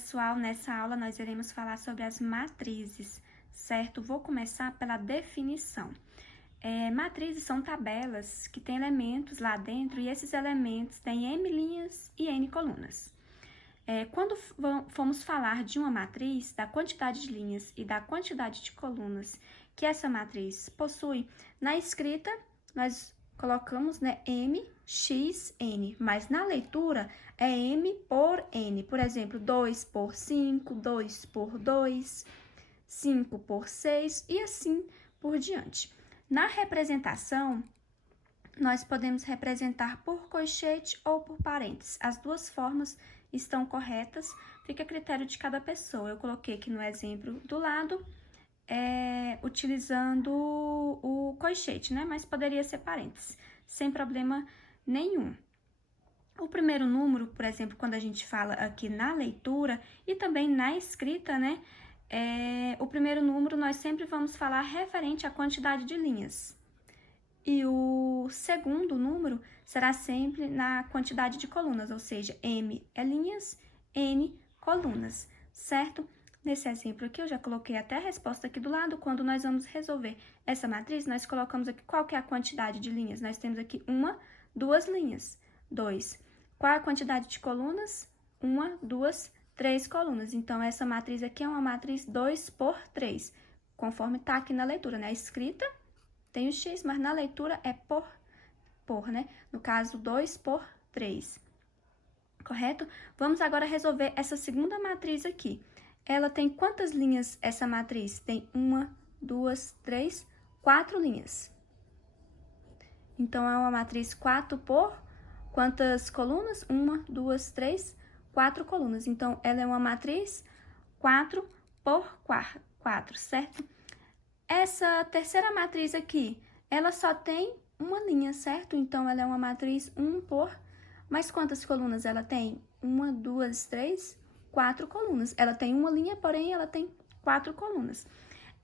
pessoal, nessa aula nós iremos falar sobre as matrizes, certo? Vou começar pela definição. Matrizes são tabelas que têm elementos lá dentro e esses elementos têm M linhas e N colunas. Quando formos falar de uma matriz, da quantidade de linhas e da quantidade de colunas que essa matriz possui, na escrita nós colocamos, né, M, X, N, mas na leitura é M por N. Por exemplo, 2 por 5, 2 por 2, 5 por 6 e assim por diante. Na representação, nós podemos representar por colchete ou por parênteses. As duas formas estão corretas, fica a critério de cada pessoa. Eu coloquei aqui no exemplo do lado, utilizando o colchete, né? Mas poderia ser parênteses, sem problema nenhum. O primeiro número, por exemplo, quando a gente fala aqui na leitura e também na escrita, né? O primeiro número nós sempre vamos falar referente à quantidade de linhas. E o segundo número será sempre na quantidade de colunas, ou seja, M é linhas, N colunas, certo? Nesse exemplo aqui, eu já coloquei até a resposta aqui do lado. Quando nós vamos resolver essa matriz, nós colocamos aqui qual que é a quantidade de linhas. Nós temos aqui 1, 2 linhas. 2. Qual é a quantidade de colunas? 1, 2, 3 colunas. Então, essa matriz aqui é uma matriz 2 por 3, conforme está aqui na leitura, né? A escrita tem o X, mas na leitura é por, né? No caso, 2 por 3. Correto? Vamos agora resolver essa segunda matriz aqui. Ela tem quantas linhas essa matriz? Tem 1, 2, 3, 4 linhas. Então, é uma matriz 4 por quantas colunas? 1, 2, 3, 4 colunas. Então, ela é uma matriz 4 por 4, certo? Essa terceira matriz aqui, ela só tem uma linha, certo? Então, ela é uma matriz 1 por... Mas quantas colunas ela tem? 1, 2, 3, 4 colunas. Ela tem uma linha, porém, ela tem 4 colunas.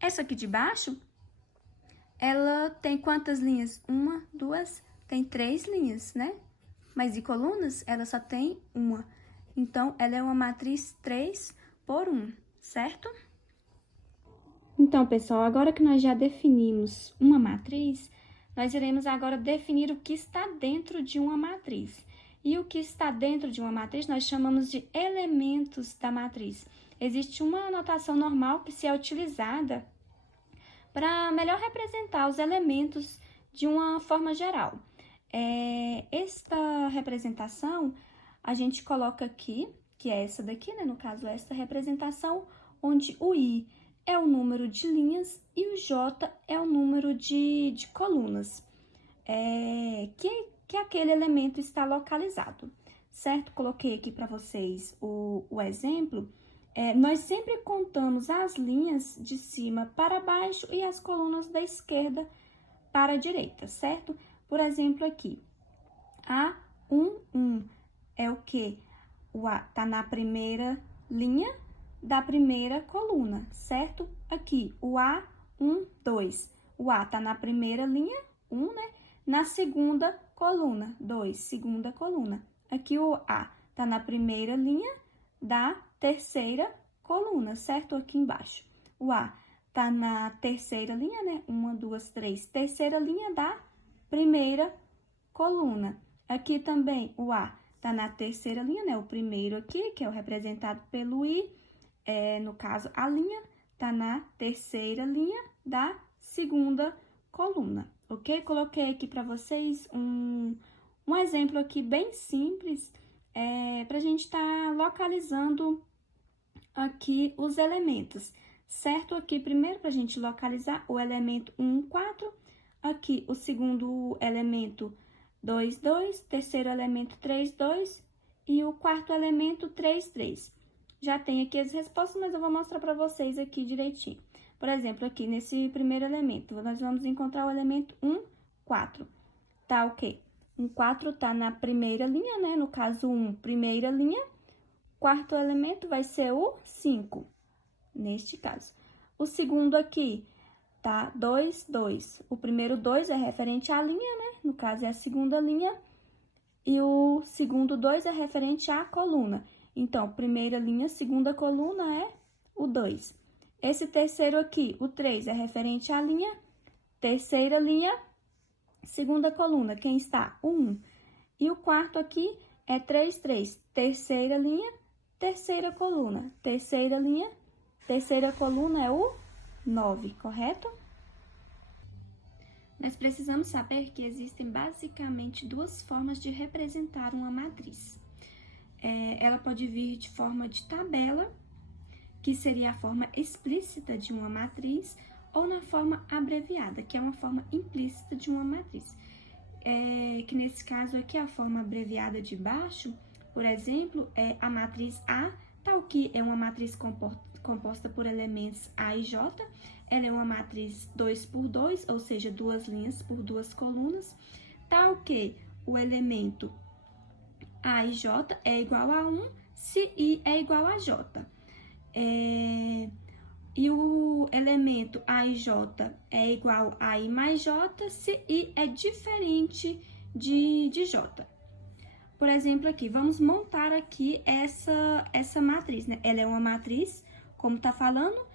Essa aqui de baixo, ela tem quantas linhas? 1, 2, tem 3 linhas, né? Mas de colunas, ela só tem uma. Então, ela é uma matriz 3 por 1, certo? Então, pessoal, agora que nós já definimos uma matriz, nós iremos agora definir o que está dentro de uma matriz. E o que está dentro de uma matriz nós chamamos de elementos da matriz. Existe uma notação normal que se é utilizada para melhor representar os elementos de uma forma geral. Esta representação a gente coloca aqui, que é essa daqui, né? No caso, esta representação, onde o I é o número de linhas e o J é o número de colunas, que aquele elemento está localizado, certo? Coloquei aqui para vocês o exemplo. Nós sempre contamos as linhas de cima para baixo e as colunas da esquerda para a direita, certo? Por exemplo, aqui, A1, 1 é o quê? O A está na primeira linha da primeira coluna, certo? Aqui, o A1, 2. O A está na primeira linha, 1, né? Na segunda coluna, 2, segunda coluna. Aqui, o A está na primeira linha da terceira coluna, certo? Aqui embaixo. O A está na terceira linha, né? 1, 2, 3. Terceira linha da primeira coluna. Aqui também, o A está na terceira linha, né? O primeiro aqui, que é o representado pelo I. No caso, a linha está na terceira linha da segunda coluna, ok? Coloquei aqui para vocês um exemplo aqui bem simples, para a gente estar localizando aqui os elementos, certo? Aqui, primeiro, para a gente localizar o elemento 1, 4, aqui o segundo elemento 2, 2, terceiro elemento 3, 2 e o quarto elemento 3, 3. Já tem aqui as respostas, mas eu vou mostrar para vocês aqui direitinho. Por exemplo, aqui nesse primeiro elemento, nós vamos encontrar o elemento 1, 4. Tá o quê? 1, 4 tá na primeira linha, né? No caso, 1, primeira linha. Quarto elemento vai ser o 5, neste caso. O segundo aqui tá 2, 2. O primeiro 2 é referente à linha, né? No caso, é a segunda linha. E o segundo 2 é referente à coluna. Então, primeira linha, segunda coluna é o 2. Esse terceiro aqui, o 3, é referente à linha terceira linha, segunda coluna. Quem está? O 1. E o quarto aqui é 3, 3. Terceira linha, terceira coluna. Terceira linha, terceira coluna é o 9, correto? Nós precisamos saber que existem basicamente duas formas de representar uma matriz. Ela pode vir de forma de tabela, que seria a forma explícita de uma matriz, ou na forma abreviada, que é uma forma implícita de uma matriz. Que nesse caso aqui, a forma abreviada de baixo, por exemplo, é a matriz A, tal que é uma matriz composta por elementos A e J. Ela é uma matriz 2 por 2, ou seja, duas linhas por duas colunas, tal que o elemento A e J é igual a 1 se I é igual a J. E o elemento A e J é igual a I mais J se I é diferente de J. Por exemplo, aqui, vamos montar aqui essa matriz, né? Ela é uma matriz, como tá falando,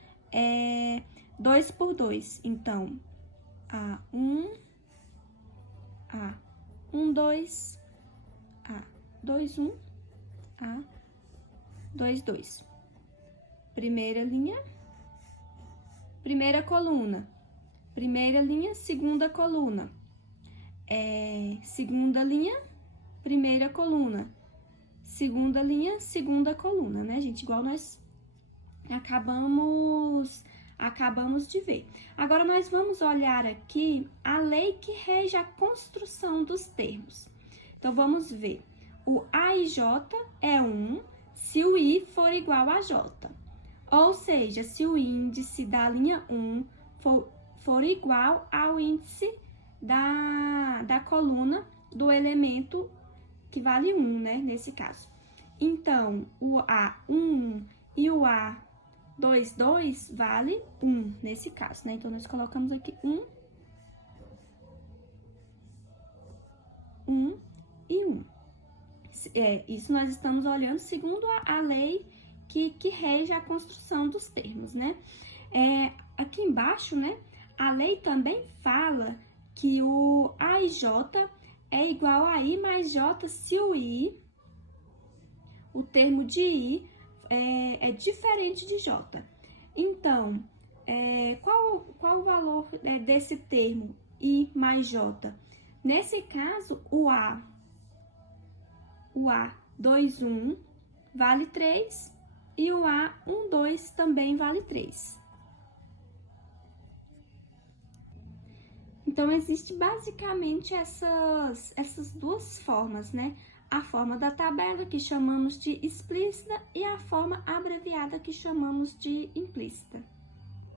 2 por 2. Então, A1, A1, 2, A2, 1, A2, 2. Primeira linha, primeira coluna. Primeira linha, segunda coluna. Segunda linha, primeira coluna. Segunda linha, segunda coluna, né, gente? Igual nós acabamos de ver. Agora, nós vamos olhar aqui a lei que rege a construção dos termos. Então, vamos ver. O A e J é 1 se o I for igual a J. Ou seja, se o índice da linha 1 for igual ao índice da coluna do elemento que vale 1, né, nesse caso. Então, o A1 e o A2, 2 vale 1, nesse caso, né? Então, nós colocamos aqui 1 e 1. Isso nós estamos olhando segundo a lei que rege a construção dos termos, né? Aqui embaixo, né, a lei também fala que o A e J é igual a I mais J se o I, o termo de I, é diferente de J. Então, qual o valor desse termo I mais J? Nesse caso, o A2, 1 vale 3 e o A1, 2 também vale 3. Então, existe basicamente essas duas formas, né? A forma da tabela, que chamamos de explícita, e a forma abreviada, que chamamos de implícita.